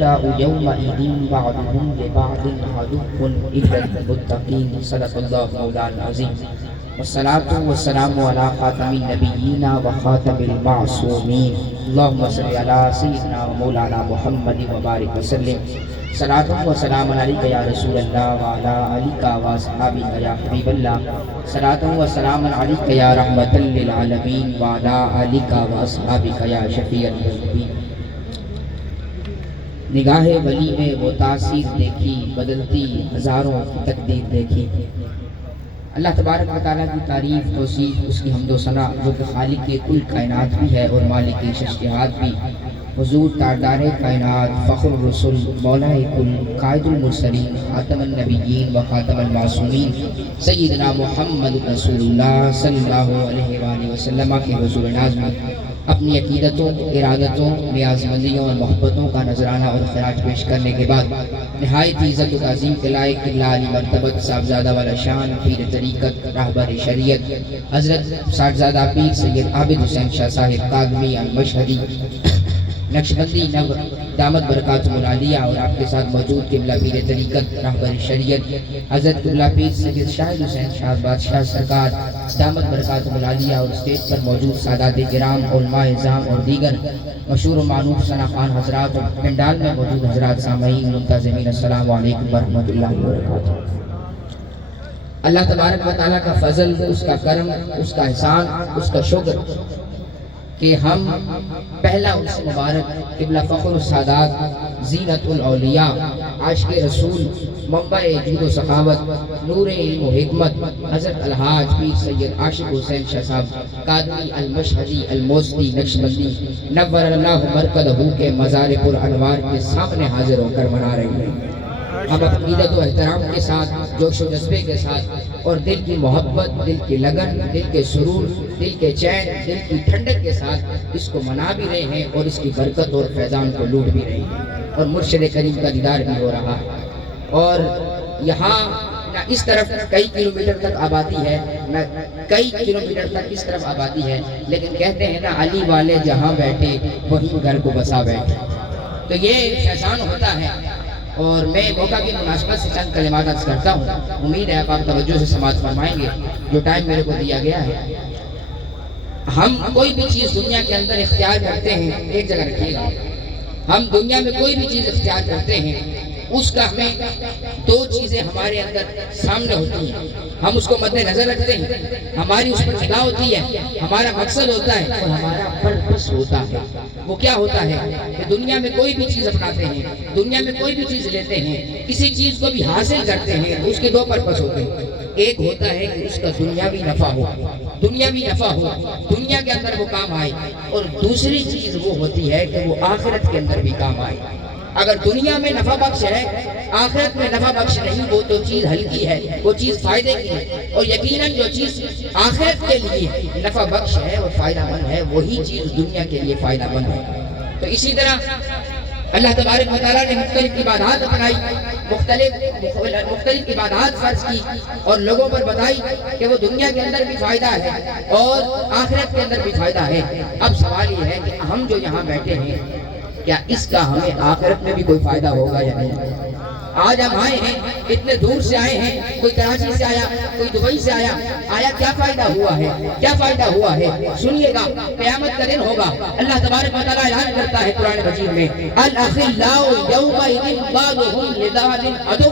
الأخلاء يومئذ بعضهم لبعض عدو إلا المتقين صدق الله مولانا العظيم والصلاة والسلام على خاتم النبيين وخاتم المعصومين اللهم صل على سيدنا ومولانا محمد وبارك وسلم صلاة وسلام عليك يا رسول الله وعلى آلك وأصحابك يا حبيب الله صلاة وسلام عليك يا رحمة للعالمين وعلى آلك وأصحابك يا شفيع المذنبين. نگاہ ولی میں وہ تاثیر دیکھی، بدلتی ہزاروں کی تقدیر دیکھی. اللہ تبارک و تعالیٰ کی تعریف توصیف، اس کی حمد و ثنا، جو کہ خالق کل کائنات بھی ہے اور مالک شخصیات بھی. حضور تاجدار کائنات، فخر الرسل، مولا کل، قائد المرسلین، خاتم النبیین و خاتم المعصومین سیدنا محمد رسول اللہ صلی اللہ علیہ وآلہ وسلم کے حضور ناز میں اپنی عقیدتوں، ارادتوں، نیازمندیوں اور محبتوں کا نذرانہ اور خراج پیش کرنے کے بعد نہایت عزت و تعظیم کے لائق قبلہ علی مرتبت صاحبزادہ والا شان پیر طریقت راہبر شریعت حضرت صاحبزادہ پیر سید عابد حسین شاہ صاحب کاظمی المشہدی نقشبندی نو دامت برکاتہ العالیہ، اور آپ کے ساتھ موجود قبلہ پیر طریقت راہبر شریعت حضرت قبلہ پیر سید شاہد حسین شاہ بادشاہ سرکار دامت برکاتہ العالیہ، اور اسٹیج پر موجود سادات کرام، علماء اعظام اور دیگر مشہور و معروف ثنا خوان حضرات، اور پنڈال میں موجود حضرات سامعین منتظمین، السلام علیکم ورحمۃ اللہ وبرکاتہ. اللہ تبارک و تعالیٰ کا فضل، اس کا کرم، اس کا احسان، اس کا شکر کہ ہم پہلا اس مبارک قبلہ فخر السادات، زینت الاولیاء، عاشق رسول، منبع جود و سخاوت، نور علم و حکمت حضرت الحاج پیر سید عاشق حسین شاہ صاحب کاظمی المشہدی الموصلی نقشبندی نور اللہ مرکزہ کے مزار پر انوار کے سامنے حاضر ہو کر منا رہے ہیں. ہم عقیدت و احترام کے ساتھ، جوش و جذبے کے ساتھ اور دل کی محبت، دل کی لگن، دل کے سرور، دل کے چین، دل کی ٹھنڈک کے ساتھ اس کو منا بھی رہے ہیں اور اس کی برکت اور فیضان کو لوٹ بھی رہے ہیں، اور مرشد کریم کا دیدار بھی ہو رہا ہے. اور یہاں نہ اس طرف کئی کلومیٹر تک آبادی ہے، نہ کئی کلومیٹر تک اس طرف آبادی ہے، لیکن کہتے ہیں نا علی والے جہاں بیٹھے وہیں گھر کو بسا بیٹھے. تو یہ فیضان ہوتا ہے. اور میں موقع کی مناسبت سے چند کلمات عرض کرتا ہوں. امید ہے آپ توجہ سے سماعت فرمائیں گے. جو ٹائم میرے کو دیا گیا ہے، ہم کوئی بھی چیز دنیا کے اندر اختیار کرتے ہیں، ایک جگہ رکھیے گا، ہم دنیا میں کوئی بھی چیز اختیار کرتے ہیں، اس کا ہمیں دو چیزیں ہمارے اندر سامنے ہوتی ہیں، ہم اس کو مد نظر رکھتے ہیں، ہماری اس پر نگاہ ہوتی ہے، ہمارا مقصد ہوتا ہے اور ہمارا پرپس ہوتا ہے. وہ کیا ہوتا ہے کہ دنیا میں کوئی بھی چیز اپناتے ہیں، دنیا میں کوئی بھی چیز لیتے ہیں، کسی چیز کو بھی حاصل کرتے ہیں، اس کے دو پرپس ہوتے ہیں. ایک ہوتا ہے کہ اس کا دنیاوی نفع ہو، دنیاوی نفع ہو، دنیا کے اندر وہ کام آئے، اور دوسری چیز وہ ہوتی ہے کہ وہ آخرت کے اندر بھی کام آئے. اگر دنیا میں نفع بخش ہے، آخرت میں نفع بخش نہیں، وہ تو چیز ہلکی ہے، وہ چیز فائدے کی ہے. اور یقیناً جو چیز آخرت کے لیے نفع بخش ہے اور فائدہ مند ہے، وہی چیز دنیا کے لیے فائدہ مند ہے. تو اسی طرح اللہ تبارک و تعالیٰ نے مختلف عبادات اپنائی، مختلف عبادات فرض کی اور لوگوں پر بتائی کہ وہ دنیا کے اندر بھی فائدہ ہے اور آخرت کے اندر بھی فائدہ ہے. اب سوال یہ ہے کہ ہم جو یہاں بیٹھے ہیں، کیا اس کا ہمیں آخرت میں بھی کوئی فائدہ ہوگا یا نہیں؟ آج ہم آئے ہیں، اتنے دور سے آئے ہیں، کوئی کراچی سے آیا، کوئی دبئی سے آیا، کیا فائدہ ہوا ہے؟ کیا فائدہ ہوا ہے؟ سنیے گا، قیامت کا دن ہوگا. اللہ تبارک و تعالیٰ اعلان کرتا ہے قرآن مجید میں، الاخلاء یومئذ بعضهم لبعض عدو.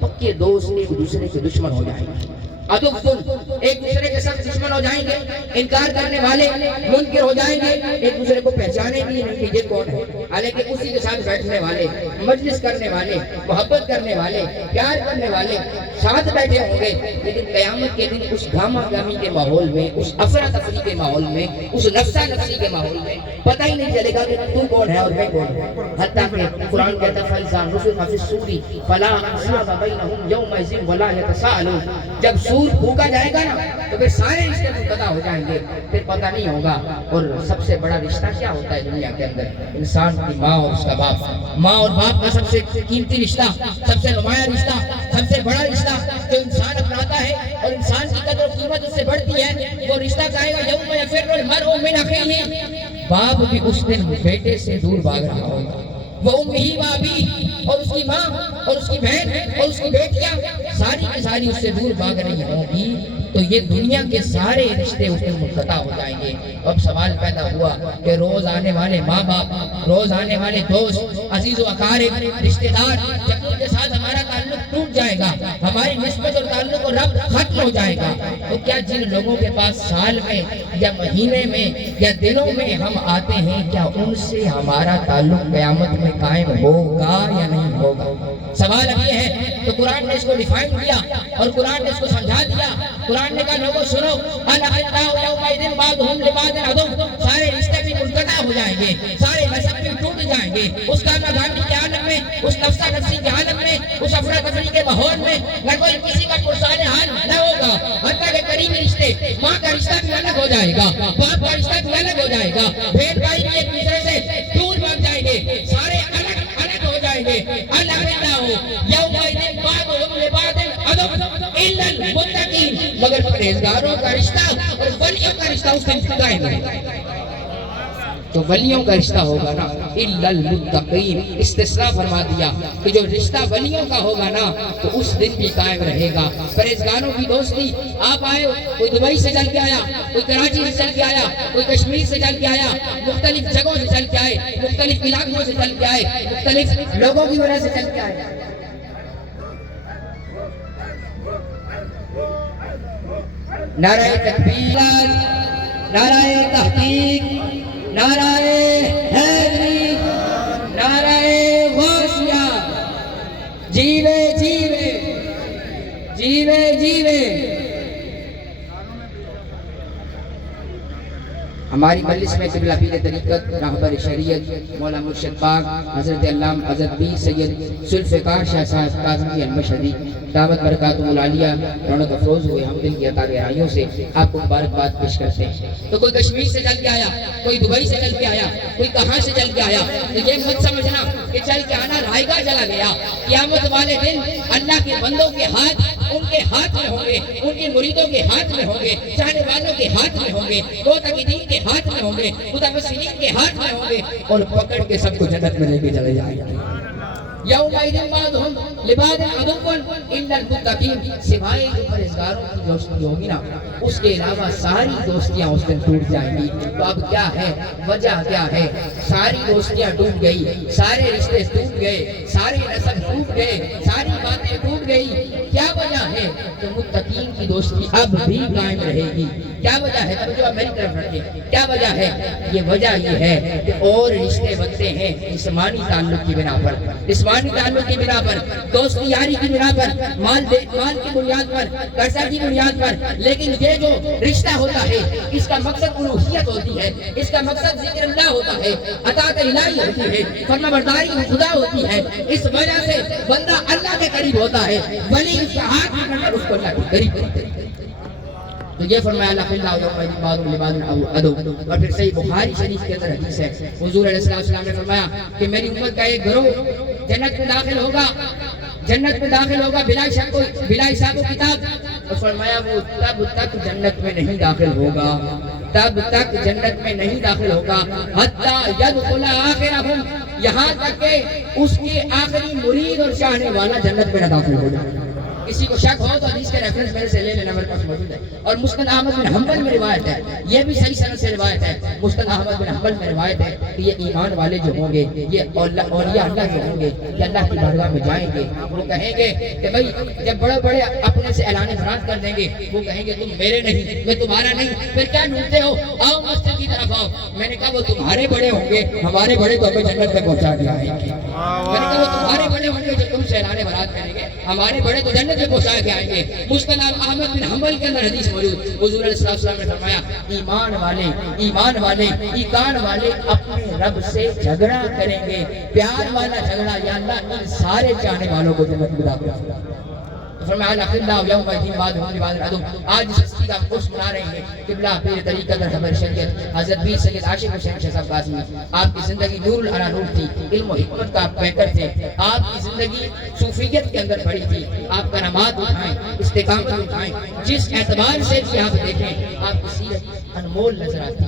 پکے دوست ایک دوسرے کے دشمن ہو جائیں گے. ایک دوسرے کے ساتھ دشمن ہو جائیں گے، انکار کرنے والے منکر ہو جائیں گے، ایک دوسرے کو پہچانے بھی نہیں کہ یہ کون ہے. حالانکہ اسی کے ساتھ بیٹھنے والے، مجلس کرنے والے، محبت کرنے والے، پیار کرنے والے ساتھ بیٹھے ہوں گے، لیکن قیامت کے دن اس گھاما گامی کے ماحول میں، اس افراتفری کے ماحول میں، اس نفسا نفسی کے ماحول میں پتہ ہی نہیں چلے گا کہ تو کون ہے اور میں کون ہوں. حتیٰ کہ قرآن کہتا ہے فَإِذَا نُفِخَ فِي الصُّورِ فَلَا أَنْسَابَ بَيْنَهُمْ يَوْمَئِذٍ وَلَا يَتَسَاءَلُونَ. جب سور پھونکا جائے گا نا تو پھر سارے رشتے منقطع ہو جائیں گے، پھر پتہ نہیں ہوگا. اور سب سے بڑا رشتہ کیا ہوتا ہے دنیا کے اندر؟ انسان کی ماں اور اس کا باپ. ماں اور باپ کا سب سے قیمتی رشتہ، سب سے نمایاں رشتہ، سب سے بڑا رشتہ جو انسان اپناتا ہے اور انسان کی قدر و قیمت اس سے بڑھتی ہے، وہ رشتہ کہے گا یوم یفر المرء من اخیہ. باپ بھی اس دن بیٹے سے دور بھاگ رہا ہوگا، وہ امی و ابی، اور اس کی ماں اور اس کی بہن اور اس کی بیٹیاں ساری کی ساری اس سے دور بھاگ رہی ہوں گی، تو یہ دنیا کے سارے رشتے اس میں منقطع ہو جائیں گے۔ اب سوال پیدا ہوا کہ روز آنے والے ماں باپ، روز آنے والے دوست، عزیز و اقارب، رشتے دار، جب ان کے ساتھ ہمارا تعلق ٹوٹ جائے گا، ہماری نسبت اور تعلق اور ربط ختم ہو جائے گا، تو کیا جن لوگوں کے پاس سال میں یا مہینے میں یا دنوں میں ہم آتے ہیں، کیا ان سے ہمارا تعلق قیامت میں قائم ہوگا یا نہیں ہوگا؟ سوال اب یہ ہے۔ تو قرآن نے اس کو ڈیفائن کیا اور قرآن نے اس کو سمجھا دیا۔ قرآن نے کہا لوگوں سنو، الاخلاء یومئذ بعضهم لبعض عدو، سارے رشتے بھی منقطع ہو جائیں گے، سارے نسب بھی ٹوٹ جائیں گے، اس کا گھانٹی کے عالم میں، اس نفسا نفسی کے عالم میں، اس افراتفری کے ماحول میں نہ کوئی کسی کا پرسان حال نہ ہوگا۔ حتیٰ کہ قریبی رشتے، ماں کا رشتہ بھی الگ ہو جائے گا، باپ کا رشتہ بھی الگ ہو جائے گا، بہن بھائی بھی ایک دوسرے سے دور بھاگ جائیں گے، سارے الگ الگ ہو جائیں گے۔ الاخلاء یومئذ بعضهم لبعض عدو الا المتقین، مگر پرہیزگاروں کا رشتہ اور ولیوں کا رشتہ اس دن قائم ہے۔ تو ولیوں کا رشتہ ہوگا نا، الا المتقین، استثناء فرما دیا کہ جو رشتہ ولیوں کا ہوگا نا تو اس دن بھی قائم رہے گا۔ پرہیزگاروں کی دوستی، آپ آئے، کوئی دبئی سے چل کے آیا، کوئی کراچی سے چل کے آیا، کوئی کشمیر سے چل کے آیا، مختلف جگہوں سے چل کے آئے، مختلف علاقوں سے چل کے آئے، مختلف لوگوں کی وجہ سے چل کے آئے، نعرہ تکبیر، نعرہ تحقیق، نعرہ حیدری، نعرہ غوثیہ، جیوے جیوے جیوے جیوے۔ ہماری مجلس میں قبلہ پیر طریقت، راہبر شریعت، مولا مرشد پاک حضرت علامہ حضرت پیر سید ذوالفقار شاہ صاحب کاظمی المشہدی دعوت برکاتہ العالیہ رونق افروز ہوئے، ہم دل کی عطا گہرائیوں سے آپ کو مبارکباد پیش کرتے ہیں۔ تو کوئی کشمیر سے چل کے آیا، کوئی دبئی سے چل کے آیا، کوئی کہاں سے چل کے آیا، تو یہ مت سمجھنا کہ چل کے آنا رائے گاہ چلا گیا۔ قیامت والے دن اللہ کے بندوں کے ہاتھ ان کے ہاتھ میں ہوں گے، ان کے مریدوں کے ہاتھ میں ہوں گے، چاہنے والوں کے ہاتھ میں ہوں گے، معتقدین کے ہاتھ میں ہوں گے، متوسلین کے ہاتھ میں ہوں گے، اور پکڑ کے سب کو جنت میں لے کے چلے جائیں گے۔ یومئذ بعضهم لبعض عدو الا المتقین، سوائے جو پرہیزگاروں کی دوستی ہوگی نا، اس کے علاوہ ساری دوستیاں اس دن ٹوٹ جائیں گی۔ تو اب کیا ہے وجہ، کیا ہے؟ ساری دوستیاں ٹوٹ گئی، سارے رشتے ٹوٹ گئے، سارے نسب ٹوٹ گئے، ساری باتیں ٹوٹ گئی، کیا وجہ ہے؟ تو متقین کی دوستی اب بھی قائم رہے گی۔ کیا وجہ ہے؟ توجہ میری طرف رکھیں، کیا وجہ ہے؟ یہ وجہ یہ ہے کہ اور رشتے بنتے ہیں جسمانی تعلق کی بنا پر، جسمانی تعلق کی بنا پر، دوستی یاری کی بنا پر، مال کی بنیاد پر، قرضہ کی بنیاد پر، لیکن یہ جو رشتہ ہوتا ہے اس کا مقصد الوہیت ہوتی ہے، اس کا مقصد ذکر اللہ ہوتا ہے، اطاعت الہی ہوتی ہے، فرما برداری خدا ہوتی ہے، اس وجہ سے بندہ اللہ کے قریب ہوتا ہے، ولی اس کا ہاتھ پکڑ کر اس کو اللہ کے قریب کرتے ہیں۔ تو یہ فرمایا الاخلاء یومئذ بعضهم لبعض عدو، اور پھر صحیح بخاری شریف کے اندر حدیث ہے، حضور علیہ السلام نے فرمایا کہ میری امت کا ایک گروہ جنت میں داخل ہوگا، جنت میں داخل ہوگا بلا شک بلا حساب و کتاب، اور فرمایا وہ تب تک جنت میں نہیں داخل ہوگا، تب تک جنت میں نہیں داخل ہوگا حتی یدخل آخرہم، یہاں تک کہ اس کے آخری مرید اور چاہنے والا جنت میں نہ داخل ہو جائے۔ کسی کو شک ہو تو حدیث کے ریفرنس میرے سے لے لینا، میرے پاس موجود ہے، اور مسند احمد بن حنبل میں روایت ہے، یہ بھی صحیح سند سے روایت ہے، مسند احمد بن حنبل میں روایت ہے کہ یہ ایمان والے جو ہوں گے، یہ اولیاء اللہ جو ہوں گے، یہ اللہ کی بارگاہ میں جائیں گے، وہ کہیں گے کہ بھائی جب بڑے بڑے اپنے سے اعلان فرات کر دیں گے، وہ کہیں گے تم میرے نہیں، میں تمہارا نہیں، پھر کیا ڈھونڈتے ہو، آؤ مسجد کی طرف آؤ۔ میں نے کہا وہ تمہارے بڑے ہوں گے، ہمارے بڑے تو ہمیں جنت میں پہنچا کے آئیں گے۔ میں نے کہا وہ تمہارے بڑے ہوں گے جو تم سے اعلان فرات کریں گے، ہمارے بڑے تو جنت میں پہنچا کے آئیں گے۔ مسند احمد بن حنبل کے اندر حدیث موجود، حضور علیہ السلام نے فرمایا ایمان والے ایمان والے اپنے رب سے جھگڑا کریں گے، پیار والا جھگڑا، یا اللہ ان سارے چاہنے والوں کو جنت میں داخل کرے۔ فرمایا الاخلاء یومئذ بعضهم لبعض عدو، آج جس ہستی کا خوش منا رہے ہیں قبلہ پیر طریقت رہبر شریعت حضرت پیر سید عاشق حسین شاہ صاحب کاظمی، آپ کی زندگی نور علی نور تھی، علم و حکمت کا آپ پیکر تھے، آپ کی زندگی صوفیت کے اندر پڑی تھی، آپ کرامات اٹھائیں، استقامت اٹھائیں، جس اعتبار سے بھی آپ دیکھیں آپ کی سیرت انمول نظر آتی ہے۔